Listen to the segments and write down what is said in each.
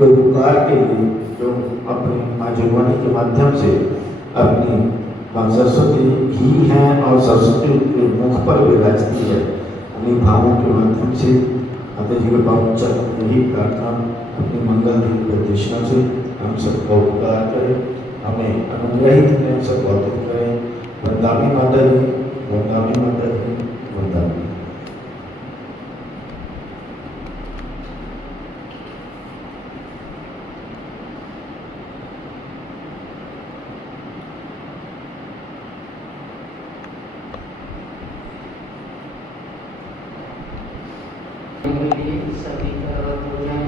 उनके उपकार के लिए जो अपनी माँ जुगवानी के माध्यम से अपनी माँ सरस्वती ही हैं और सरस्वती के मुख पर विराजती है, उन्हीं भावों के माध्यम से माता जी के पावन चरण यही प्रार्थना अपनी मंगल प्रदर्शना से हम सबका उपकार करें, हमें अनुग्रहित करें, सब बातें करें। वंदामी माता जी, वंदामी माता जी, वंदामी। सभी तरफ हो जाए।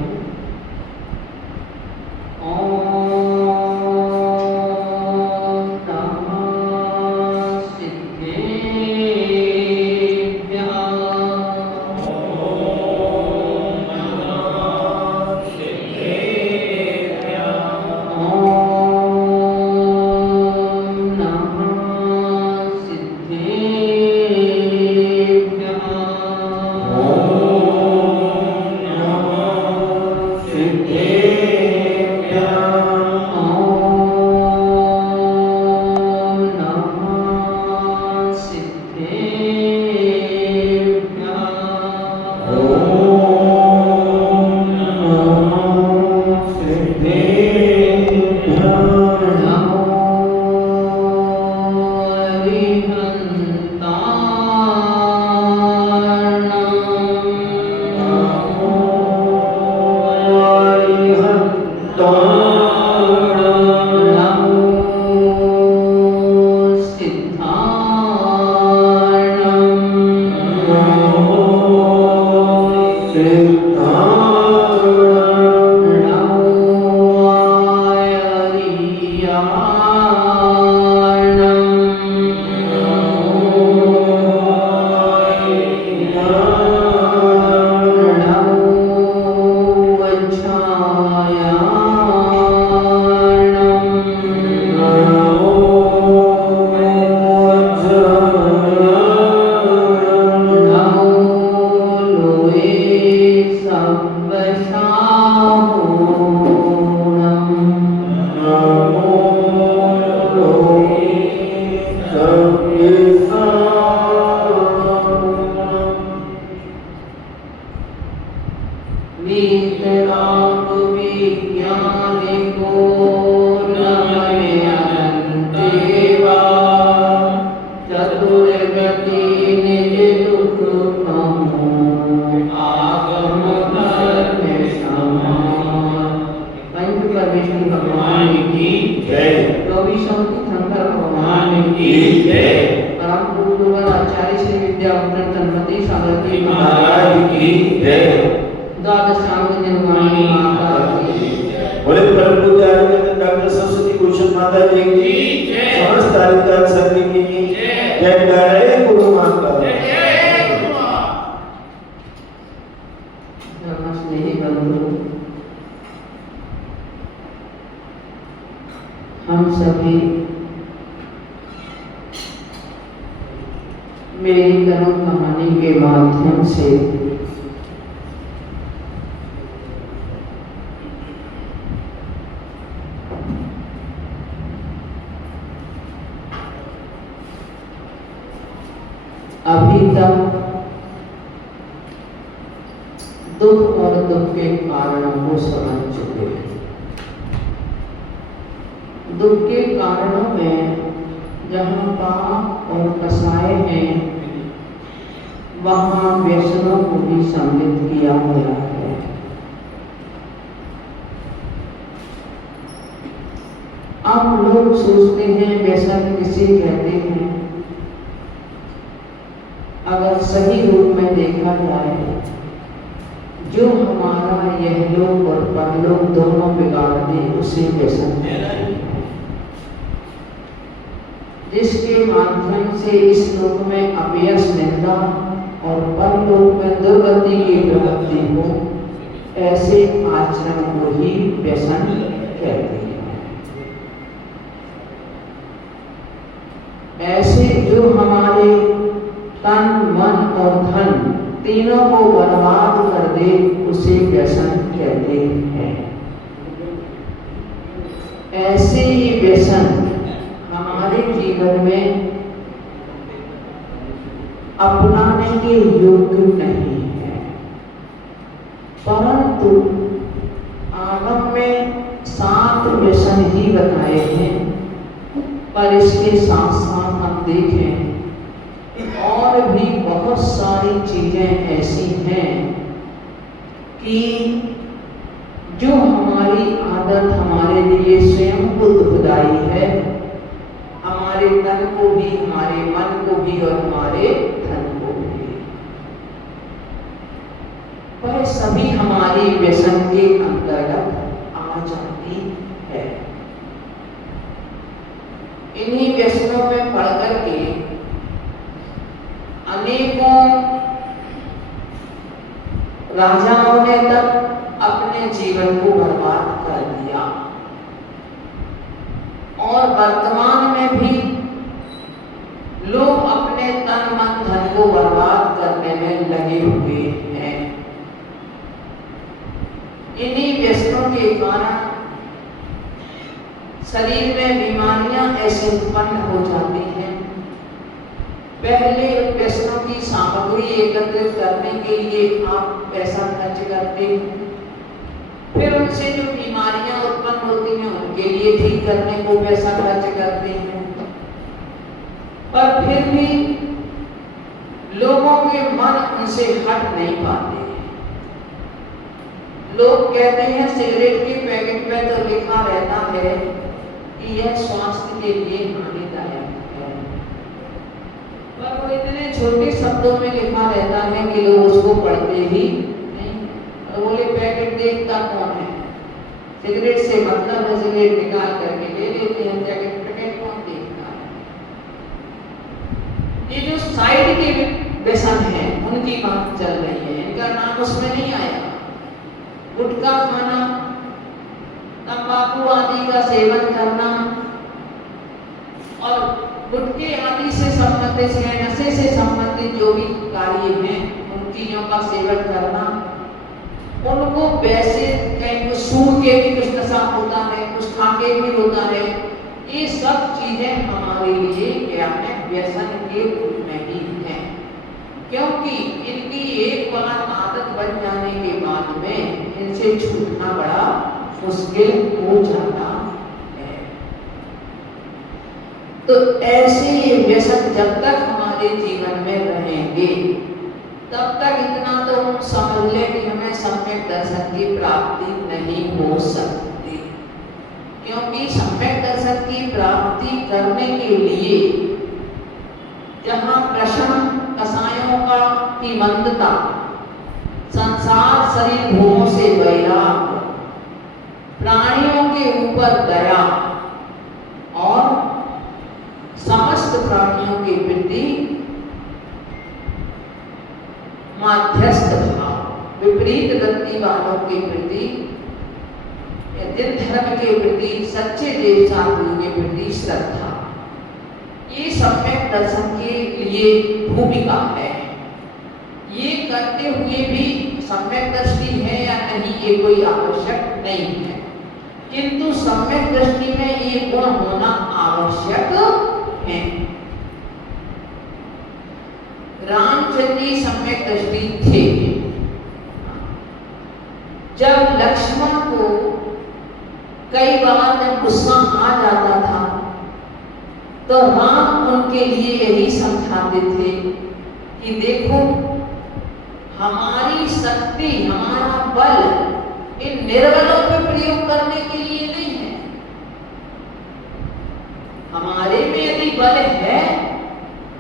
हम सभी मेरी कर्म कहानी के माध्यम से अभी तक दुख और दुख के कारणों को समझ चुके हैं। दुख के कारणों में जहाँ पाप और कसाय हैं, वहाँ व्यसनों को भी सम्मिलित किया गया है। अब लोग सोचते हैं व्यसन किसे कहते हैं। अगर सही रूप में देखा जाए, जो हमारा यह लोक और परलोक दोनों बिगाड़ दे उसे व्यसन कहते हैं। जिसके माध्यम से इस लोक में अपयश निंदा और परलोक में दुर्गति की प्रवृत्ति हो, ऐसे आचरण को ही व्यसन कहते हैं। ऐसे जो हमारे तन, मन और धन तीनों को बर्बाद कर दे उसे व्यसन कहते हैं। व्यसन हमारे जीवन में अपनाने के योग्य नहीं है, परंतु आगम में 7 व्यसन ही बताए हैं। पर इसके साथ साथ हम देखें और भी बहुत सारी चीजें ऐसी हैं कि जो हमारी आदत हमारे लिए स्वयं को दुखदाई है, हमारे तन को भी, हमारे मन को भी और हमारे धन को भी। वह सभी हमारी व्यसन के अंतर्गत आ जाती है। इन्हीं व्यसनों में पड़ करके अनेकों राजाओं ने तक अपने जीवन को बर्बाद कर दिया और वर्तमान में भी लोग अपने तन मन धन को बर्बाद करने में लगे हुए हैं। इन्हीं व्यसनों के कारण शरीर में बीमारियां ऐसे उत्पन्न हो जाती हैं। पहले व्यसनों की सामग्री एकत्रित करने के लिए आप पैसा खर्च करते हैं, फिर उनसे जो बीमारियां उत्पन्न होती हैं उनके लिए ठीक करने को पैसा खर्च करते हैं, पर फिर भी लोगों के मन उनसे हट नहीं पाते। लोग कहते हैं सिगरेट के पैकेट पे तो लिखा रहता है कि यह स्वास्थ्य के लिए हानिदायक है, पर वो इतने छोटे शब्दों में लिखा रहता है कि लोग उसको पढ़ते ही नहीं। और बोले पैकेट देखता कौन है, सिगरेट से मतलब है सिगरेट निकाल करके ले लेते हैं, पैकेट कौन देखता है। ये जो साइड के व्यसन है उनकी बात चल रही है, इनका नाम उसमें नहीं आया। गुटखा खाना, तंबाकू आदि का सेवन करना और गुटखे आदि से संबंधित या नशे से संबंधित जो भी कार्य हैं उन चीजों का सेवन करना, उनको वैसे कहीं सूंघ के भी कुछ नशा होता है, कुछ खा के भी होता है। ये सब चीजें हमारे लिए क्या है, व्यसन के रूप में ही है, क्योंकि इनकी एक बार आदत बन जाने के बाद में इनसे छूटना बड़ा मुश्किल हो जाता है। तो ऐसे ये व्यसन जब तक हमारे जीवन में रहेंगे तब तक इतना तो हम समझ लें कि हमें सम्यक दर्शन की प्राप्ति नहीं हो सकती, क्योंकि सम्यक दर्शन की प्राप्ति करने के लिए जहाँ प्रश्न कसायों की मंदता, संसार शरीर भोगों से वैराग, प्राणियों के ऊपर दया और समस्त प्राणियों के प्रति माध्यस्थ भाव, विपरीत वृत्ति वालों के प्रति, दिन धर्म के प्रति, सच्चे देवता के प्रति श्रद्धा, ये सम्यक दर्शन के लिए भूमिका है। ये करते हुए भी सम्यक दृष्टि है या नहीं ये कोई आवश्यक नहीं है, किंतु सम्यक दृष्टि में ये गुण होना आवश्यक है। रामचंद्र की सम्यक दृष्टि थे। जब लक्ष्मण को कई बार जब गुस्सा आ जाता था तो राम उनके लिए यही समझाते थे कि देखो हमारी शक्ति, हमारा बल इन निर्बलों पर प्रयोग करने के लिए नहीं है। हमारे में यदि बल है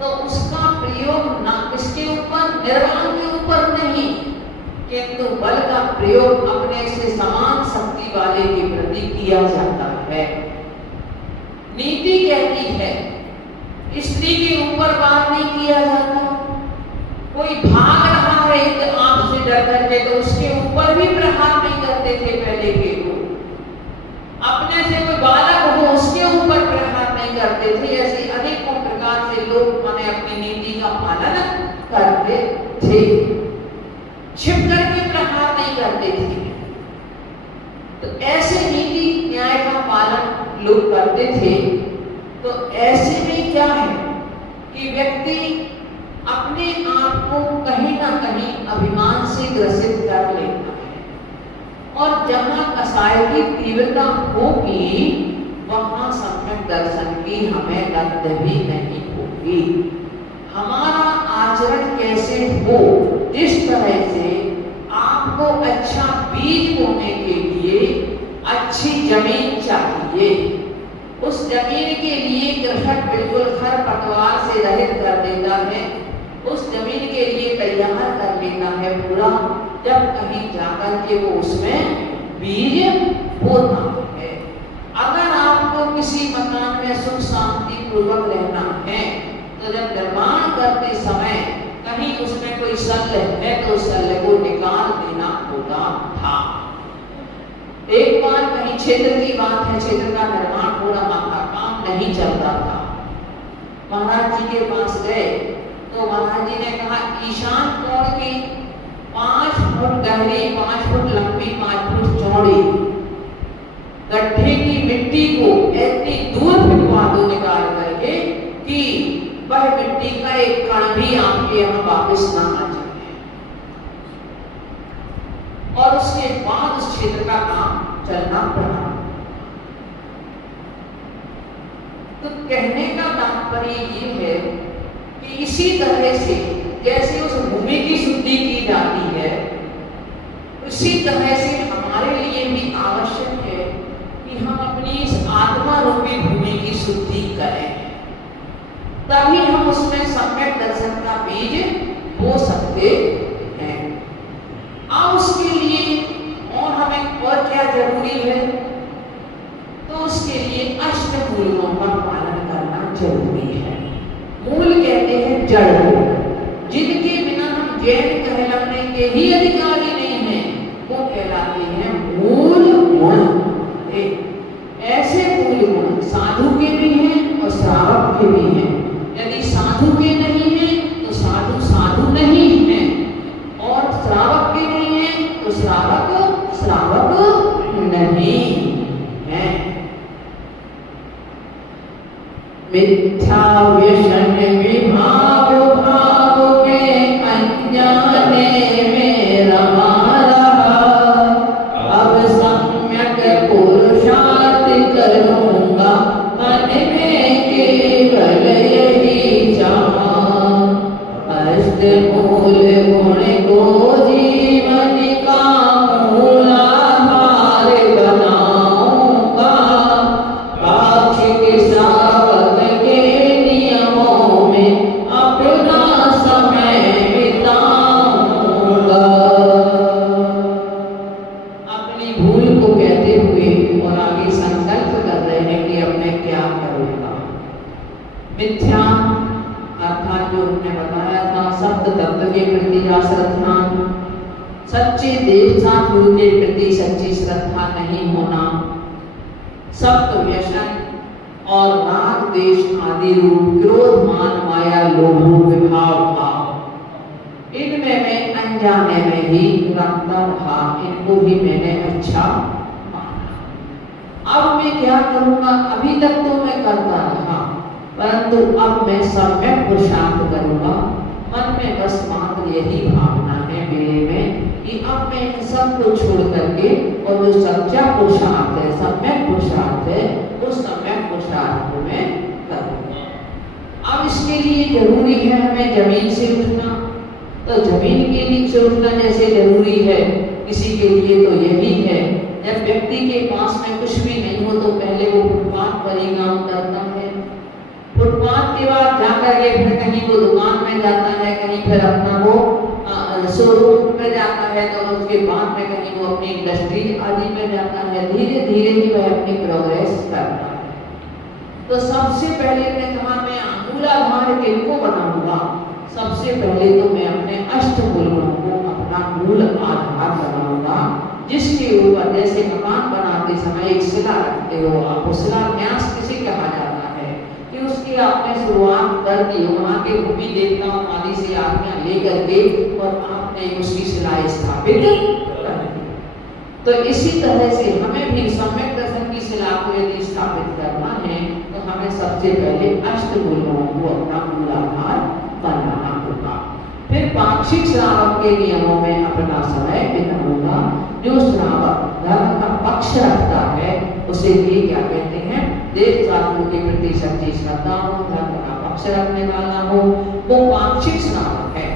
तो उसका प्रयोग ना किसके ऊपर, निर्बलों के ऊपर नहीं, किंतु बल का प्रयोग अपने से समान शक्ति वाले के प्रति किया जाता है। नीति कहती है स्त्री के ऊपर बात नहीं किया जाता। कोई भाग रहा है तो आंख से डर करके तो उसके ऊपर भी प्रहार नहीं करते थे पहले के लोग। अपने से कोई बालक हो उसके ऊपर प्रहार नहीं करते थे। ऐसे अनेकों प्रकार से लोग माने अपनी नीति का पालन करते थे, छिप करके प्रहार नहीं करते थे। तो ऐसे नीति न्याय का पालन लोग करते थे। तो ऐसे में क्या है कि व्यक्ति अपने आप को कहीं ना कहीं अभिमान से ग्रसित कर लेता है, और जहाँ कसाय की तीव्रता होगी वहाँ सम्यक दर्शन की हमें लत भी नहीं होगी। हमारा आचरण कैसे हो, जिस तरह से आपको अच्छा बीज बोने के लिए अच्छी जमीन चाहिए, उस जमीन के लिए कृषक बिल्कुल खरपतवार से रहित कर देता है, उस जमीन के लिए तैयार कर लेता है पूरा, जब कहीं जाकर के वो उसमें बीज बोता है। अगर आपको किसी मकान में सुख शांति पूर्वक रहना है तो जब निर्माण करते समय कहीं उसमें कोई शल्य है तो उस शल्य को निकाल देना होता था। एक बार कहीं क्षेत्र की बात है, क्षेत्र का निर्माण हो रहा था, काम नहीं चलता था। महाराज जी के पास गए तो महाराज जी ने कहा ईशान कोण की 5 फुट गहरी, 5 फुट लंबी, 5 फुट चौड़ी गड्ढे की मिट्टी को इतनी दूर फेंकवा दो निकाल करके कि वह मिट्टी का एक कण भी आपके यहाँ वापस ना आ जाए, और उसके बाद उस क्षेत्र का काम चलना पड़ा। तो कहने का तात्पर्य ये है कि इसी तरह से जैसे उस भूमि की शुद्धि की जाती है, उसी तरह से हमारे लिए भी आवश्यक है कि हम अपनी इस आत्मा रूपी भूमि की शुद्धि करें, तभी हम उसमें सम्यक दर्शन का बीज बो सकते हैं। अब उसके लिए और हमें और क्या जरूरी है, तो उसके लिए अष्टमूलों का पालन करना जरूरी है। मूल कहते हैं जड़ को, जिनके बिना हम जैन कहलाने के ही अधिकारी नहीं हैं, वो कहलाते हैं मूल गुण। ऐसे मूल गुण साधु के भी हैं और श्रावक के भी हैं। यदि साधु के नहीं है तो साधु साधु नहीं है, और श्रावक के नहीं है तो श्रावक श्रावक नहीं है। मिथ्या व्यसन विभाग भाव के अनजाने में रमा रहा, अब सम्यक पुरुषार्थ करूंगा मन में केवल यही चाहा, अष्टमूल गुण को जीवन का मूलाधार बनाऊंगा, पाक्षिक श्रावक के नियमों में अपना समय बिताऊंगा। अपनी भूल को कहते हुए और आगे संकल्प कर रहे हैं कि अब मैं क्या करूंगा। मिथ्या अर्थात जो हमने बताया था, सप्त तत्व के प्रति अश्रद्धा, सच्चे देव गुरु के प्रति सच्ची श्रद्धा नहीं होना, सप्त व्यसन और राग देश आदि रूप क्रोध मान माया लोभ विभाव भाव, इनमें मैं अनजाने में ही रखता रहा, इनको भी मैंने अच्छा माना। अब मैं क्या करूंगा, अभी तक तो मैं करता रहा, परंतु अब मैं सम्यक पुरुषार्थ करूंगा। मन में बस मात्र यही भावना है मेरे में कि अब मैं इन सब को छोड़ करके और जो सच्चा पुरुषार्थ है, सम्यक पुरुषार्थ है, उस सम्यक पुरुषार्थ को मैं करूंगा। अब इसके लिए जरूरी है हमें जमीन से उठना, तो जमीन के नीचे उठना जैसे जरूरी है, किसी के लिए तो यही है। जब व्यक्ति के पास में कुछ भी नहीं हो तो पहले वो फुटपाथ पर ही काम करता है, फुटपाथ के बाद जाकर के फिर कहीं वो दुकान में जाता है, कहीं फिर अपना वो शोरूम में जाता है, तो उसके बाद में कहीं वो अपनी इंडस्ट्री आदि में जाता है। धीरे धीरे ही वह अपनी प्रोग्रेस करता है। तो सबसे पहले मैं कहा मैं मूलाधार किनको बनाऊंगा, सबसे पहले तो मैं अपने अष्टमूलों को अपना मूल आधार बनाऊंगा, जिसके ऊपर जैसे मकान बनाते समय एक शिला रखते हो आप, वो शिलान्यास किसे कहा जाता है कि उसकी आपने शुरुआत कर दी, वहाँ के भूमि देवताओं आदि से आज्ञा लेकर के और आपने उसकी शिला स्थापित कर दी। तो इसी तरह से हमें भी सम्यक दर्शन की शिला को यदि स्थापित करना है तो हमें सबसे पहले अष्टमूलों को अपना मूलाधार बनाना होगा। फिर पाक्षिक श्रावक के नियमों में अपना समय बिताऊंगा। जो श्रावक धर्म का पक्ष रखता है उसे भी क्या कहते हैं, देव शास्त्रों के प्रति सच्ची श्रद्धा हो, धर्म का पक्ष रखने वाला हो, वो पाक्षिक श्रावक है।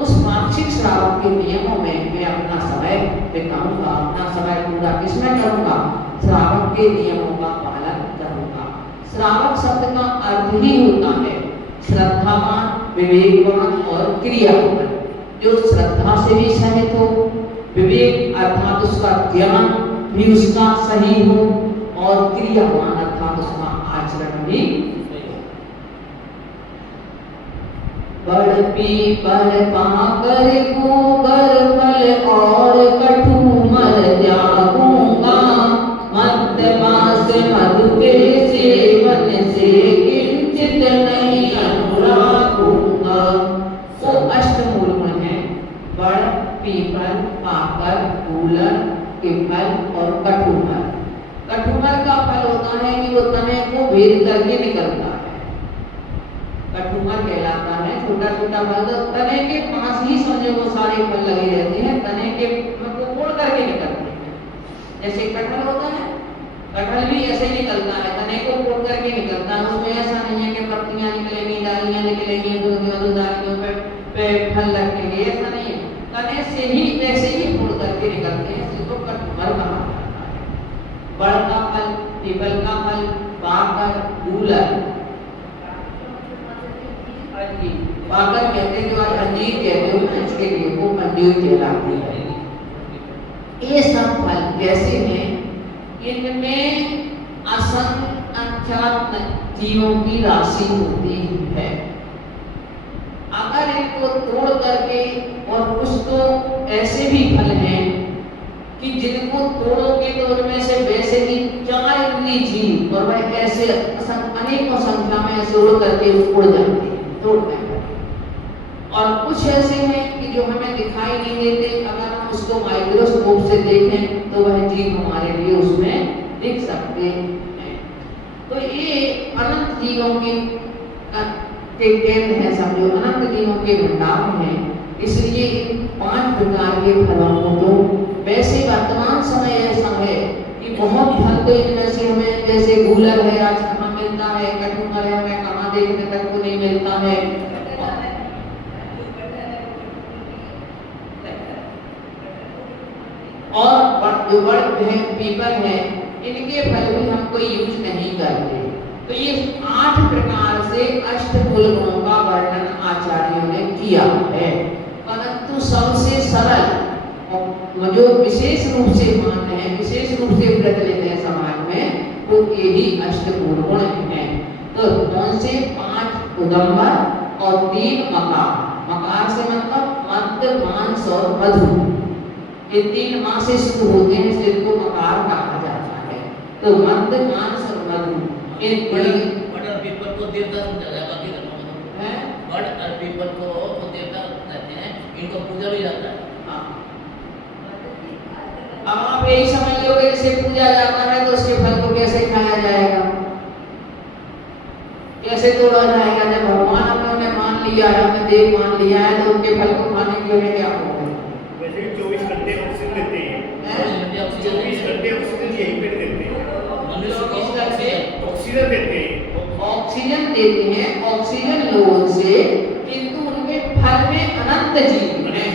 उस पाक्षिक श्रावक के नियमों में मैं अपना समय बिताऊंगा। अपना समय पूरा किसमें करूंगा, श्रावक के नियमों का पालन करूंगा। श्रावक शब्द का अर्थ ही होता है श्रद्धावान, विवेकवान और क्रियावान। जो श्रद्धा से भी सहित हो, विवेक अर्थात उसका ज्ञान भी उसका सही हो, और क्रियावान अर्थात उसका आचरण भी। बड़ पीपल पाकर गोबर फल और कटुमर त्यागूंगा। मध्य मास मधु के सेवन से किंचित नहीं अनुरागूंगा। वो अष्टमूल में है बड़, पीपल, पाकर, कूलर के फल और कटुमर। कटुमर का फल होता है कि वो तने को भेद करके निकलता है, कटुमर कहलाता है। छोटा छोटा फल तो तने के पास ही समझो वो सारे फल लगे रहते हैं, तने के मतलब फोड़ करके निकलते हैं। जैसे कटहल होता है, कटहल भी ऐसे ही निकलता है, तने को फोड़ करके निकलता है। उसमें ऐसा नहीं है कि पत्तियां निकलेंगी, डालियां निकलेंगी, दो डालियों पे फल लगेंगे, ऐसा नहीं है। तने से ही वैसे ही फोड़ करके निकलते हैं, इसको कटुमर कहा जाता है। बड़ का फल, पीपल का फल, पाकर, कूलर, पाकर कहते जो आज अंजीर कहते हो, इसके लिए वो अंजीर कहलाती है। ये सब फल कैसे हैं, इनमें असंख्यात जीवों की राशि होती है। अगर इनको तोड़ करके, और कुछ तो ऐसे भी फल हैं कि जिनको तोड़ोगे तो उनमें से वैसे ही 4 जीव, और वह ऐसे अनेकों संख्या में ऐसे उड़ करके उड़ जाते हैं, तोड़ जाते हैं। और कुछ ऐसे हैं कि जो हमें दिखाई नहीं देते, अगर हम उसको माइक्रोस्कोप से देखें तो वह जीव हमारे लिए उसमें दिख सकते हैं। तो ये अनंत जीवों के केंद्र है, समझो अनंत जीवों के भंडार हैं। इसलिए इन 5 प्रकार के फलों को तो वैसे वर्तमान समय ऐसा है कि बहुत फल तो इनमें से हमें, जैसे गूलर है आज कहाँ मिलता है, कटुमर है हमें कहाँ देखने तक को नहीं मिलता है। और जो बड़ है, पीपल है, इनके फल भी हम कोई यूज नहीं करते। तो ये 8 प्रकार से अष्टमूल गुणों का वर्णन आचार्यों ने किया है। परंतु सबसे सरल जो विशेष रूप से मान्य है, विशेष रूप से प्रचलित है समाज में, वो यही अष्टमूल गुण हैं। तो कौन से 5 उदंबर और 3 मकार। मकार से मतलब मध्य, मांस और मधु, ये 3 मास से शुरू होते हैं, इसलिए इनको मकार कहा जाता है। तो मध्य, मांस और मधु, इन बड़ और पीपल को देवता समझा जाता है। बड़ और पीपल को देवता कहते हैं, इनको पूजा भी जाता है। अब आप यही समझ लोगे जैसे पूजा जाता है तो उसके फल को कैसे खाया जाएगा, कैसे तोड़ा जाएगा। जब भगवान अपने मान लिया है, अपने देव मान लिया है, तो उनके फल को खाने के लिए क्या होगा। वैसे भी 24 घंटे ऑक्सीजन देते हैं, 24 घंटे ऑक्सीजन यहीं पे देते हैं, ऑक्सीजन देते हैं, ऑक्सीजन देते हैं, ऑक्सीजन लोन से, किंतु उनके फल में अनंत जीव हैं।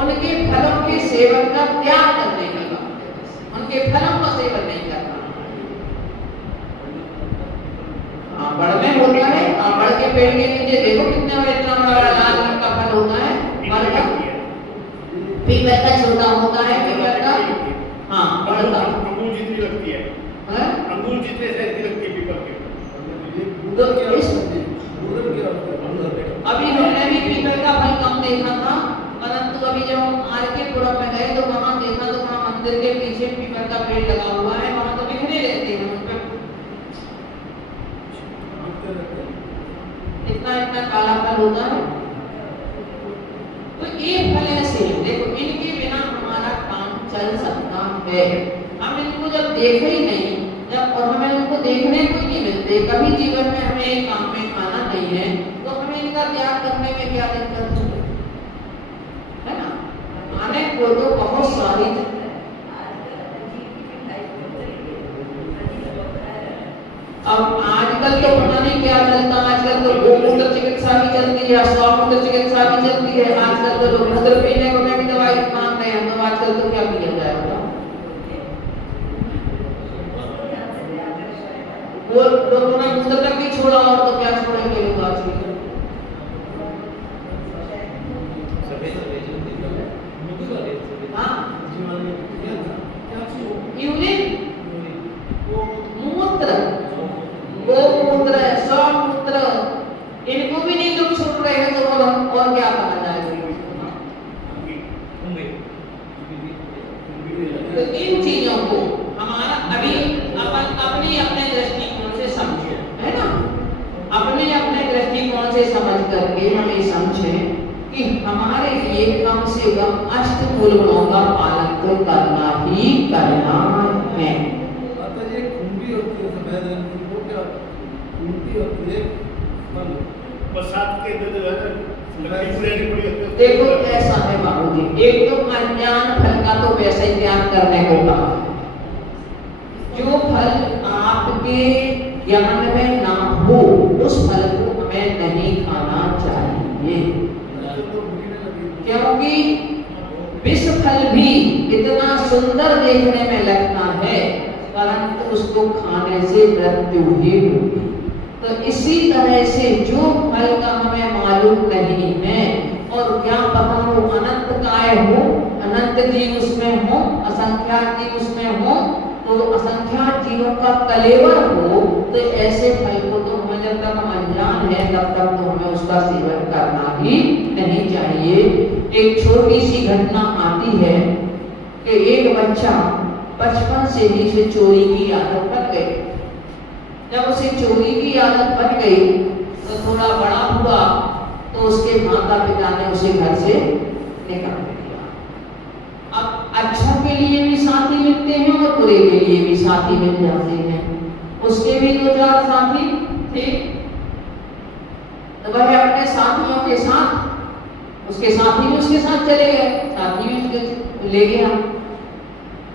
उनके फलों के सेवन का त्याग करने की बात है, उनके फलों का सेवन नहीं करना। बड़ में होता है, बड़ के पेड़ के नीचे देखो कितना इतना बड़ा लाल रंग का फल होता है, बड़ का। पीपल का छोटा होता है, पीपल का बड़ का अंगूर जितनी लगती है, अंगूर जितने साइज लगती है पीपल के। अभी हमने भी पीपल का फल कम देखा था, परंतु अभी जब हम आरकेपुरम में गए तो वहां देखा तो वहां मंदिर के पीछे पीपल का पेड़ लगा हुआ है, वहां तो बिखरे रहते हैं उन पर इतना इतना काला फल होता है। तो ये फल ऐसे देखो, इनके बिना हमारा काम चल सकता है। हम इनको जब देखे ही नहीं, जब और हमें उनको देखने को ही नहीं मिलते, कभी जीवन में हमें एक काम में खाना नहीं है, तो हमें इनका त्याग करने में क्या दिक्कत है ना? खाने को तो बहुत सारी अब आजकल तो पता नहीं क्या चलता, आजकल तो गोमूत्र चिकित्सा भी चलती है, स्वमूत्र चिकित्सा भी चलती है, आजकल तो लोग मूत्र पीने को भी दवाई मांग रहे हैं, तो आजकल तो क्या किया जाएगा? वो लोगों ने मूत्र तक भी छोड़ा, और तो क्या छोड़ेंगे लोग आजकल? हाँ, यूरिन, मूत्र, गोमूत्र, स्वमूत्र, इनको भी नहीं लोग छोड़ रहे हैं, तो और क्या कहा जाएगा? तो इन चीजों को हमारा अभी अपनी अपने दृष्टिकोण से समझो, है ना? अपने अपने दृष्टिकोण से समझ करके हम ये समझें कि हमारे लिए कम से कम अष्टमूल गुणों का पालन तो करना ही करना है। बरसात के दिन देखो ऐसा है बाबू जी, एक तो अज्ञान फल का तो वैसे ही त्याग करने को कहा है। जो फल आपके ज्ञान में ना हो, उस फल को हमें नहीं खाना चाहिए, क्योंकि विष फल भी इतना सुंदर देखने में लगता है, परंतु उसको खाने से मृत्यु ही होगी। तो इसी तरह से जो फल का हमें मालूम नहीं है, और क्या पता वो अनंत काय हो, अनंत जीव उसमें हो, असंख्यात जीव उसमें हो, तो असंख्यात जीवों का कलेवर हो, तो ऐसे फल को तो हमें जब तक हम अनजान है तब तक तो हमें उसका सेवन करना ही नहीं चाहिए। एक छोटी सी घटना आती है कि एक बच्चा बचपन से ही उसे चोरी की आदत बन गई। जब उसे चोरी की आदत बन गई तो थोड़ा बड़ा हुआ तो उसके माता पिता ने उसे घर से निकाल दिया। अब अच्छा के लिए भी साथी मिलते हैं और बुरे के लिए भी साथी मिल जाते हैं। उसके भी 2-4 साथी थे, तो वह अपने साथियों के साथ, उसके साथी भी उसके साथ चले गए, साथी भी उसके ले गया।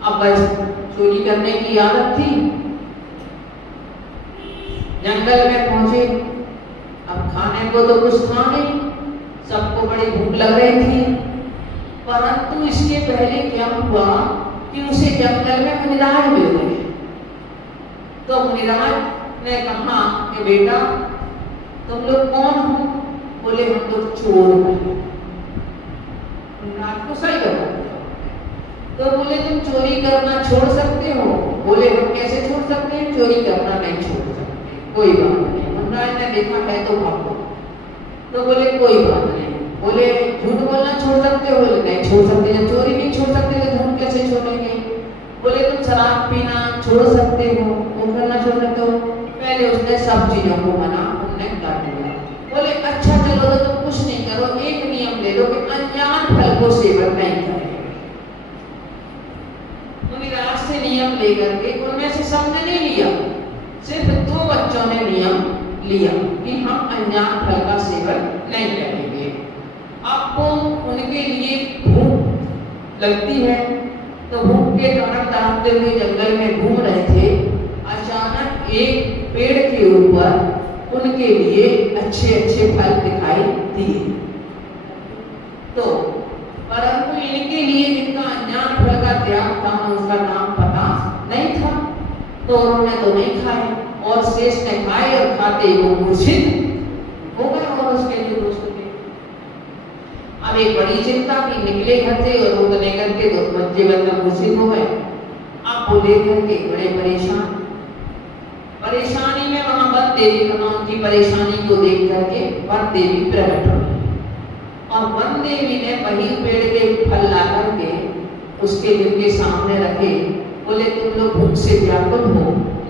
अब बस चोरी करने की आदत थी, जंगल में पहुंचे। अब खाने को तो कुछ था नहीं, सबको बड़ी भूख लग रही थी, परंतु इसके पहले क्या हुआ कि उसे जंगल में मुनिराज मिल गए। तो मुनिराज ने कहा कि बेटा तुम लोग कौन हो? बोले हम लोग चोर हैं। मुनिराज को सही लगा, तो बोले तुम चोरी करना छोड़ सकते हो? बोले हम कैसे छोड़ सकते हैं, चोरी करना नहीं छोड़ सकते, कोई बात नहीं। मुनिराज ने देखा है तो भागो, तो बोले कोई बात नहीं। बोले झूठ बोलना छोड़ सकते हो? बोले नहीं छोड़ सकते। जब चोरी नहीं छोड़ सकते तो झूठ कैसे छोड़ेंगे? बोले तुम शराब पीना छोड़ सकते हो? वो करना छोड़ सकते हो? पहले उसने सब चीजों को मना उन्होंने कर दिया। बोले अच्छा चलो तो तुम कुछ नहीं करो, एक नियम ले लो कि अज्ञान फल को सेवन नहीं करेंगे। मुनिराज से नियम लेकर के उनमें से सबने नहीं लिया, सिर्फ 2 बच्चों ने नियम लिया कि हम अज्ञान फल का सेवन नहीं करेंगे। आपको उनके लिए भूख लगती है, तो भूख के कारण तड़पते हुए जंगल में घूम रहे थे। अचानक एक पेड़ के ऊपर उनके लिए अच्छे अच्छे फल दिखाई दिए। तो परंतु इनके लिए जिनका अज्ञान फल का त्याग था, उसका नाम पता नहीं था, तो उन्होंने तो नहीं खाए, और शेष ने खाए और खाते ही वो मूर्छित हो गए और उसके लिए दोस्त थे। अब एक बड़ी चिंता की, निकले घर से और वो लेकर के 2 बच्चे बनकर मूर्छित हो गए। अब वो लेकर के बड़े परेशानी में वहां वन देवी बना, उनकी परेशानी को देख करके वन देवी प्रकट हुई, और वन देवी ने वही पेड़ के फल ला करके उसके दिल के सामने रखे। बोले तुम लोग भूख से व्याकुल हो,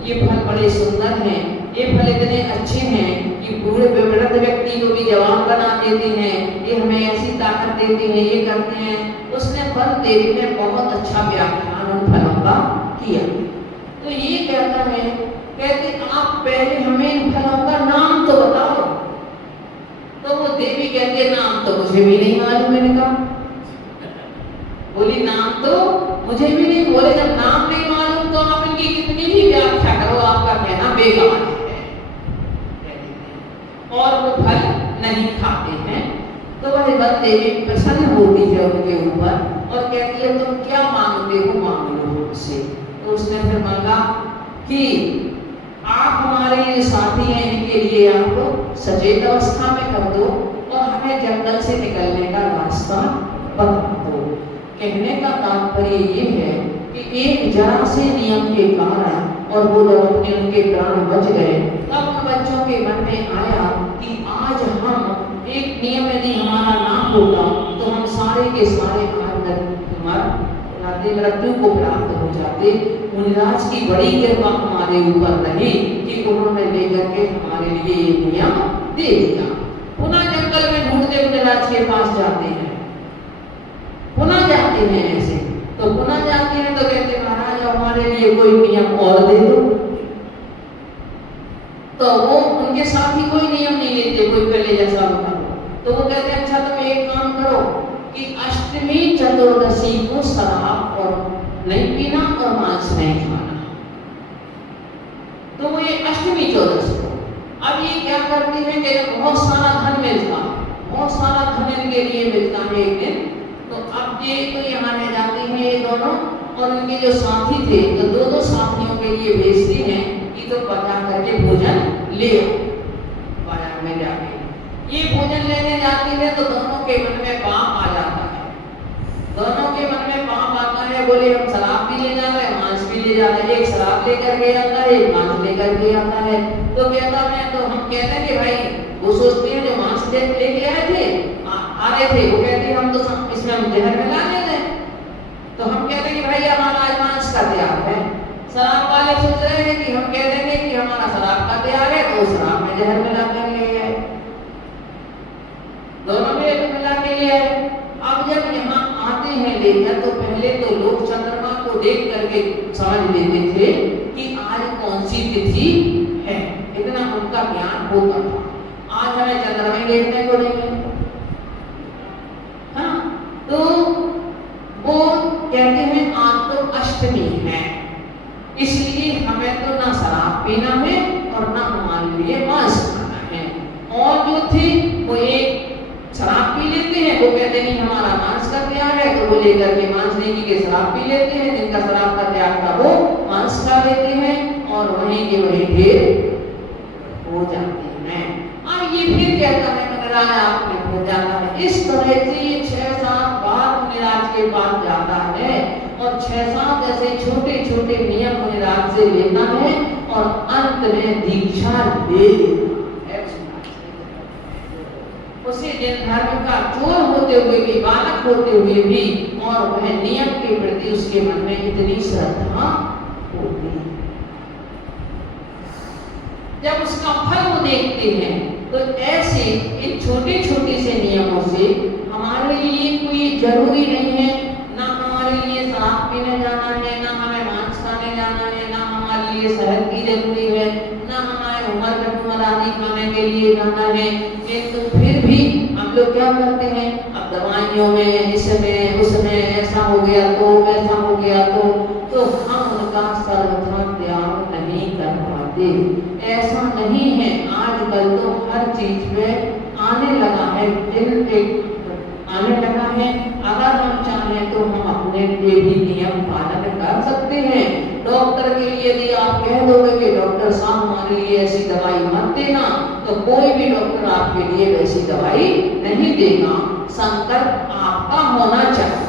ये फल बड़े सुंदर हैं, ये फल इतने अच्छे हैं कि बूढ़े वृद्ध व्यक्ति को भी जवान बना देते हैं, ये हमें ऐसी ताकत देते हैं, ये करते हैं। उसने वन देवी में बहुत अच्छा व्याख्यान उन किया। तो ये कहता है, कहते आप पहले हमें इन फलों का नाम तो बताओ। तो वो देवी कहती है नाम तो मुझे भी नहीं मालूम। मैंने कहा, बोली नाम तो मुझे भी नहीं। बोले जब नाम नहीं मालूम तो आप इनकी कितनी भी व्याख्या करो, आपका कहना बेकार है। और वो फल नहीं खाते हैं। तो वह बस देवी प्रसन्न होती है उनके ऊपर और कहती है तुम क्या मांगते हो मांग लो मुझसे। तो उसने फिर मांगा कि आप हमारे ये साथी हैं, इनके लिए आप सचेत अवस्था में कर दो और हमें जंगल से निकलने का रास्ता बता दो। कहने का तात्पर्य ये है कि एक जरा से नियम के कारण और वो जब अपने उनके प्राण बच गए, तब उन बच्चों के मन में आया कि आज हम एक नियम यदि हमारा ना होगा तो हम सारे के सारे मृत्यु को प्राप्त हो जाते। मुनिराज की बड़ी कृपा हमारे ऊपर रही कि उन्होंने लेकर के हमारे लिए ये नियम दे दिया। पुनः जंगल में ढूंढते मुनिराज के पास जाते हैं, पुनः जाते हैं ऐसे। तो पुनः जाते हैं तो कहते महाराज हमारे लिए कोई नियम और दे दो। तो वो उनके साथ ही कोई नियम नहीं लेते, कोई पहले जैसा होता। तो वो कहते हैं अच्छा तुम एक काम करो कि अष्टमी चतुर्दशी को शराब और नहीं पीना और मांस नहीं खाना। तो वो ये अष्टमी चौदशी को अब ये क्या करती है कि बहुत सारा धन मिलता है, बहुत सारा धन इनके लिए मिलता है एक दिन। तो अब ये तो यहाँ ले जाती हैं ये दोनों और उनके जो साथी थे तो दो दो साथियों के लिए भेजती हैं कि तो बचा करके भोजन ले बाजार में जाके। ये भोजन लेने जाती है तो दोनों के मन में पाप आ जाता है। दोनों के मन में पाप आता है, बोले हम शराब भी ले जा रहे हैं मांस भी ले जा रहे हैं। एक शराब लेकर के आता है, एक मांस लेकर के आता है। तो कहता है तो हम कहते हैं कि भाई वो सोचते हैं जो मांस लेके आए थे आ रहे थे, वो कहते हैं हम तो इसमें हम जहर मिला लेते हैं। तो हम कहते हैं कि भाई हमारा आज मांस का त्याग है। शराब वाले सोच रहे हैं कि हम कह देंगे कि हमारा शराब का त्याग है तो शराब में जहर मिला कर ले आए, दोनों में मिला के लिए आए। अब जब यहाँ आते हैं लेकर तो पहले तो लोग चंद्रमा को देख करके समझ लेते थे कि आज कौन सी तिथि है, इतना उनका ज्ञान होता था। आज हमें चंद्रमा देखने को नहीं मिलता। हाँ, तो वो कहते हैं आज तो अष्टमी है, इसलिए हमें तो ना शराब पीना है और ना हमारे लिए मांस खाना है। और जो थे वो एक शराब पी लेते हैं, वो कहते नहीं हमारा मांस का त्याग है, तो वो लेकर के मांस नहीं पी के शराब पी लेते हैं। जिनका शराब का त्याग था वो मांस खा लेते हैं और वहीं के वहीं ढेर हो जाते हैं। अब ये फिर कहता है मुनिराज आपने हो जाता है। इस तरह से ये 6-7 बार मुनिराज के पास जाता है और 6-7 ऐसे छोटे छोटे नियम मुनिराज से लेता है और अंत में दीक्षा ले लेता है। उसे जिन धर्म का चोर होते हुए भी, बालक होते हुए भी, और वह नियम के प्रति उसके मन में इतनी श्रद्धा होती है। जब उसका फल वो देखते हैं तो ऐसे इन छोटे छोटे से नियमों से हमारे लिए कोई जरूरी नहीं है, ना हमारे लिए शराब पीने जाना है, ना हमें मांस खाने जाना है, ना हमारे लिए शहद की जरूरी है, ना हमारे उमर कटुमर आदि खाने के लिए जाना है। तो फिर भी हम लोग क्या करते हैं, अब दवाइयों में इसमें उसमें ऐसा हो गया तो वैसा हो गया तो हम उनका सर्वथा त्याग नहीं कर पाते। ऐसा नहीं है, आजकल तो हर चीज में आने लगा है, आने लगा है। अगर हम चाहें तो हम अपने लिए भी नियम पालन कर सकते हैं। डॉक्टर के लिए यदि आप कह दोगे कि डॉक्टर साहब हमारे लिए ऐसी दवाई मत देना, तो कोई भी डॉक्टर आपके लिए वैसी दवाई नहीं देगा। संकल्प आपका होना चाहिए,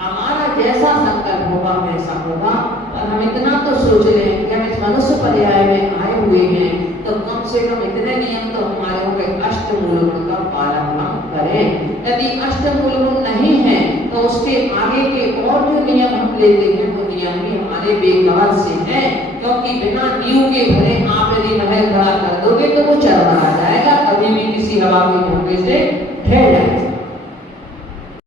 हमारा जैसा संकल्प होगा वैसा होगा। और हम इतना तो सोच रहे हैं कि हम इस मनुष्य पर्याय में आए हुए हैं तो कम से कम इतने नियम तो हमारे होंगे, अष्टमूल गुण का पालन हम करें। यदि अष्टमूल गुण नहीं है तो उसके आगे के और जो नियम हम लेते हैं वो नियम भी हमारे बेकार से हैं, क्योंकि बिना नींव के भरे आप यदि महल खड़ा कर दोगे तो वो चरमरा जाएगा, कभी भी किसी हवा के झोंके से ढह जाएगा।